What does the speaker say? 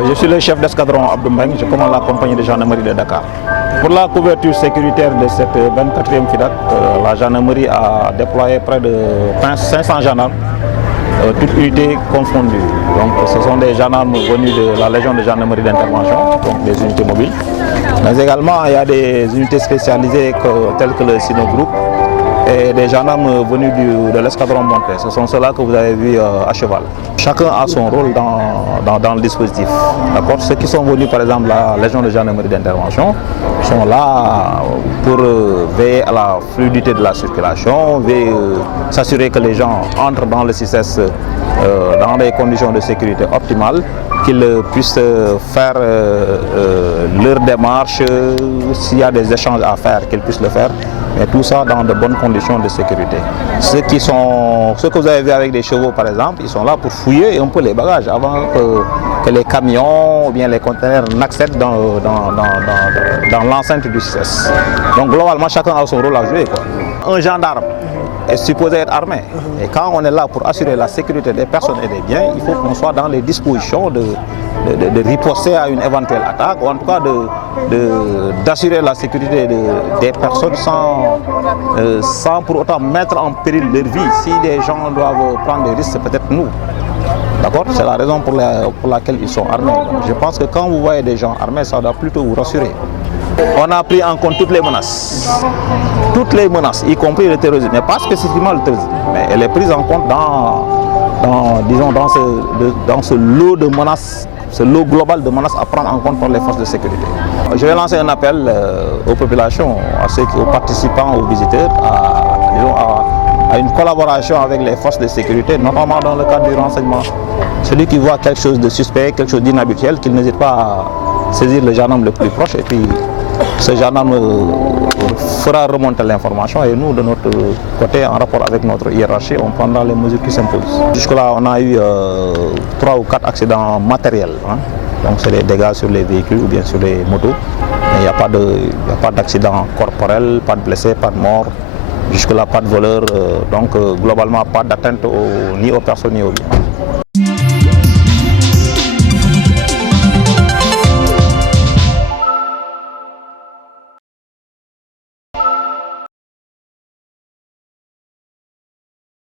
Je suis le chef d'escadron Abdou Mbeng, je commande la compagnie de gendarmerie de Dakar. Pour la couverture sécuritaire de cette 24e FIDAK, la gendarmerie a déployé près de 500 gendarmes, toutes unités confondues. Donc ce sont des gendarmes venus de la Légion de gendarmerie d'intervention, donc des unités mobiles. Mais également il y a des unités spécialisées telles que le Sino Group et des gendarmes venus de l'escadron monté. Ce sont ceux-là que vous avez vus à cheval. Chacun a son rôle dans le dispositif. Ceux qui sont venus par exemple à la Légion de gendarmerie d'intervention sont là pour veiller à la fluidité de la circulation, veiller s'assurer que les gens entrent dans le CICES dans des conditions de sécurité optimales, qu'ils puissent faire leur démarche, s'il y a des échanges à faire, qu'ils puissent le faire. Et tout ça dans de bonnes conditions de sécurité. Ceux que vous avez vu avec des chevaux par exemple, ils sont là pour fouiller un peu les bagages avant que les camions ou bien les conteneurs n'accèdent dans l'enceinte du CICES. Donc globalement, chacun a son rôle à jouer, quoi. Un gendarme est supposé être armé. Et quand on est là pour assurer la sécurité des personnes et des biens, il faut qu'on soit dans les dispositions de riposter à une éventuelle attaque, ou en tout cas d'assurer la sécurité des personnes sans pour autant mettre en péril leur vie. Si des gens doivent prendre des risques, c'est peut-être nous. D'accord? C'est la raison pour laquelle ils sont armés. Je pense que quand vous voyez des gens armés, ça doit plutôt vous rassurer. On a pris en compte toutes les menaces, y compris le terrorisme, mais pas spécifiquement le terrorisme, mais elle est prise en compte dans ce lot de menaces, ce lot global de menaces à prendre en compte par les forces de sécurité. Je vais lancer un appel aux populations, aux participants, aux visiteurs, à une collaboration avec les forces de sécurité, notamment dans le cadre du renseignement. Celui qui voit quelque chose de suspect, quelque chose d'inhabituel, qu'il n'hésite pas à saisir le gendarme le plus proche, et puis ce gendarme fera remonter l'information, et nous, de notre côté, en rapport avec notre hiérarchie, on prendra les mesures qui s'imposent. Jusque-là, on a eu 3 ou 4 accidents matériels. Donc c'est des dégâts sur les véhicules ou bien sur les motos. Il n'y a pas d'accident corporel, pas de blessés, pas de morts. Jusque-là, pas de voleurs. Donc globalement, pas d'atteinte ni aux personnes ni aux biens.